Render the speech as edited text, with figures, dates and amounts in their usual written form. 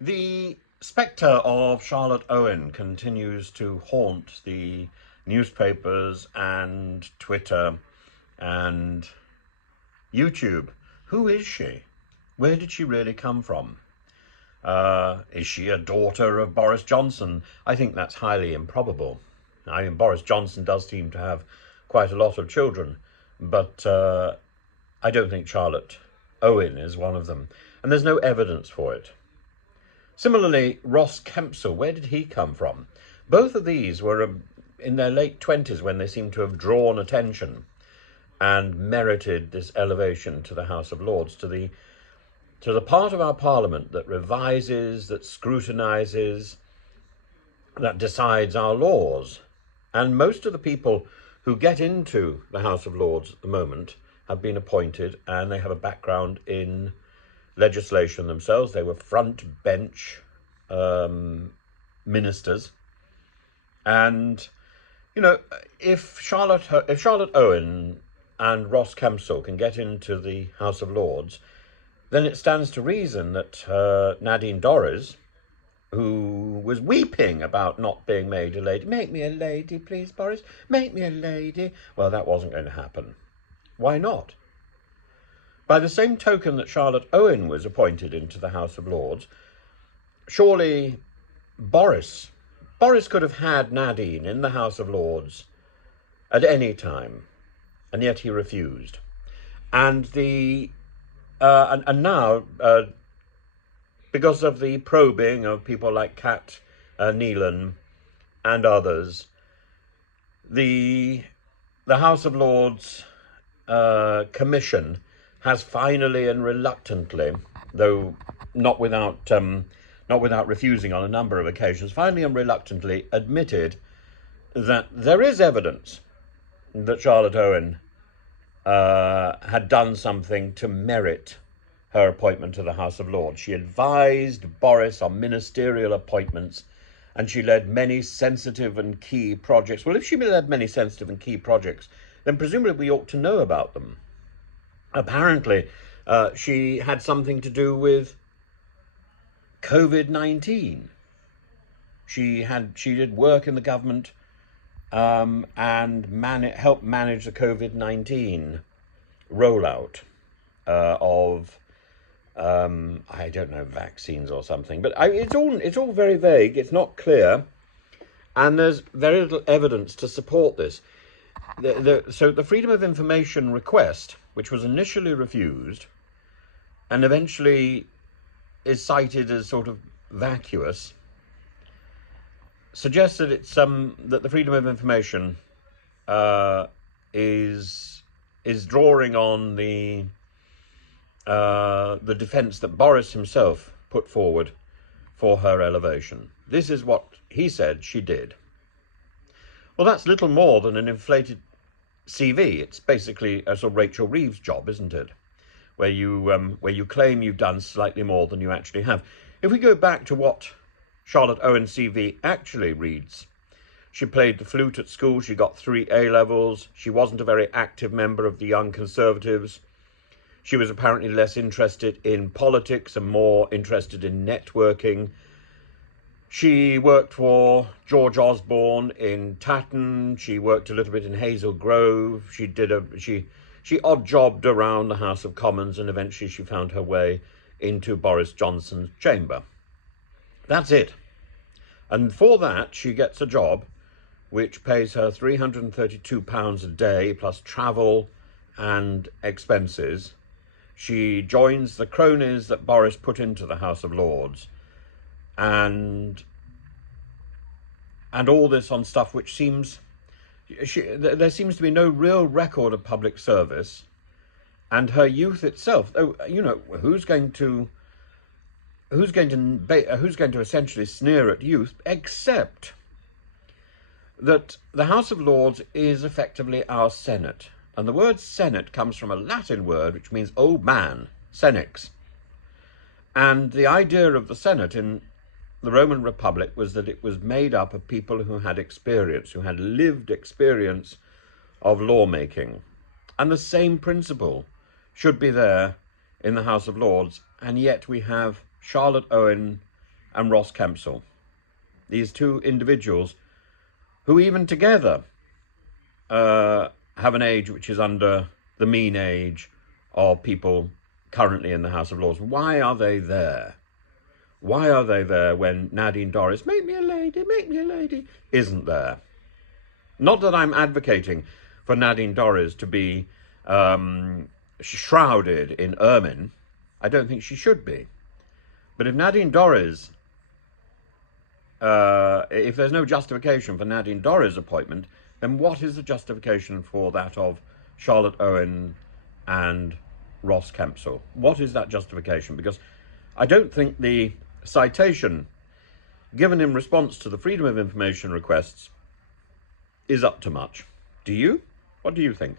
The spectre of Charlotte Owen continues to haunt the newspapers and Twitter and YouTube. Who is she? Where did she really come from? Is she a daughter of Boris Johnson? I think that's highly improbable. I mean, Boris Johnson does seem to have quite a lot of children, but I don't think Charlotte Owen is one of them. And there's no evidence for it. Similarly, Ross Kensal, where did he come from? Both of these were in their late 20s when they seem to have drawn attention and merited this elevation to the House of Lords, to the part of our Parliament that revises, that scrutinises, that decides our laws. And most of the people who get into the House of Lords at the moment have been appointed, and they have a background in legislation themselves. They were front bench ministers. And, you know, if Charlotte Owen and Ross Kensal can get into the House of Lords, then it stands to reason that Nadine Dorries, who was weeping about not being made a lady, make me a lady, please, Boris, make me a lady. Well, that wasn't going to happen. Why not? By the same token that Charlotte Owen was appointed into the House of Lords, surely Boris could have had Nadine in the House of Lords at any time, and yet he refused. And now, because of the probing of people like Kat Neelan and others, the House of Lords Commission has finally and reluctantly, though not without refusing on a number of occasions, finally and reluctantly admitted that there is evidence that Charlotte Owen had done something to merit her appointment to the House of Lords. She advised Boris on ministerial appointments, and she led many sensitive and key projects. Well, if she led many sensitive and key projects, then presumably we ought to know about them. Apparently, she had something to do with COVID-19. She did work in the government and helped manage the COVID-19 rollout of I don't know, vaccines or something. But it's all very vague. It's not clear, and there's very little evidence to support this. So the Freedom of Information request, which was initially refused and eventually is cited as sort of vacuous, suggests that it's that the Freedom of Information is drawing on the defence that Boris himself put forward for her elevation. This is what he said she did. Well, that's little more than an inflated CV. It's basically a sort of Rachel Reeves job, isn't it? Where you claim you've done slightly more than you actually have. If we go back to what Charlotte Owen's CV actually reads, she played the flute at school, she got 3 A-levels, she wasn't a very active member of the Young Conservatives, she was apparently less interested in politics and more interested in networking. She worked for George Osborne in Tatton. She worked a little bit in Hazel Grove. She odd jobbed around the House of Commons, and eventually she found her way into Boris Johnson's chamber. That's it. And for that, she gets a job which pays her £332 a day plus travel and expenses. She joins the cronies that Boris put into the House of Lords, and all this on stuff which seems, there seems to be no real record of public service, and her youth itself. You know, who's going to essentially sneer at youth, except that the House of Lords is effectively our Senate, and the word Senate comes from a Latin word which means old man, senex, and the idea of the Senate in the Roman Republic was that it was made up of people who had experience, who had lived experience of lawmaking. And the same principle should be there in the House of Lords. And yet we have Charlotte Owen and Ross Kensal. These two individuals who even together have an age which is under the mean age of people currently in the House of Lords. Why are they there? Why are they there when Nadine Dorries, make me a lady, isn't there? Not that I'm advocating for Nadine Dorries to be shrouded in ermine. I don't think she should be. But if Nadine Dorries, if there's no justification for Nadine Dorries' appointment, then what is the justification for that of Charlotte Owen and Ross Kensal? What is that justification? Because I don't think the citation given in response to the Freedom of Information requests is up to much. Do you? What do you think?